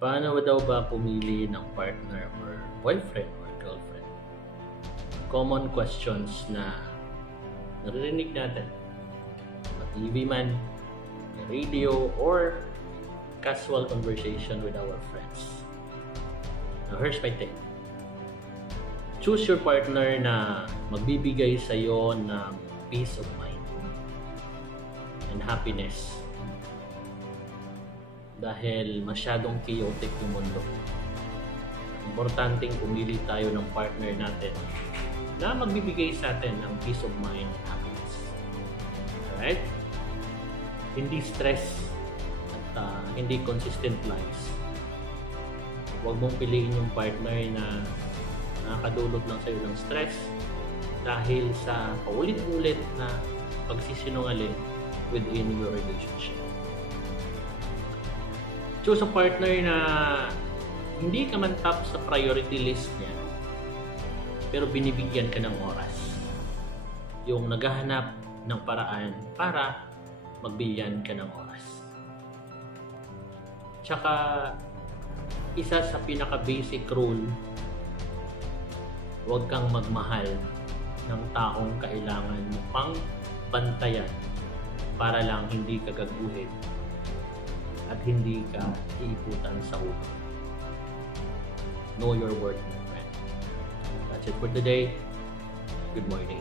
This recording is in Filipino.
Paano daw ba pumili ng partner or boyfriend or girlfriend? Common questions na naririnig natin. Sa TV man, sa radio, or casual conversation with our friends. Now, here's my take. Choose your partner na magbibigay sa'yo ng peace of mind and happiness. Dahil masyadong chaotic yung mundo. Importanteng pumili tayo ng partner natin na magbibigay sa atin ng peace of mind and happiness. Alright? Hindi stress at hindi consistent lives. Huwag mong piliin yung partner na nakakadulot lang sa'yo ng stress dahil sa paulit-ulit na pagsisinungaling within your relationship. Choose a partner na hindi ka man top sa priority list niya pero binibigyan ka ng oras. Yung naghahanap ng paraan para magbigyan ka ng oras. Tsaka isa sa pinaka-basic rule, huwag kang magmahal ng taong kailangan mo pang bantayan para lang hindi ka gaguhin at hindi ka iiputan sa ulo. Know your worth, my friend. That's it for today. Good morning.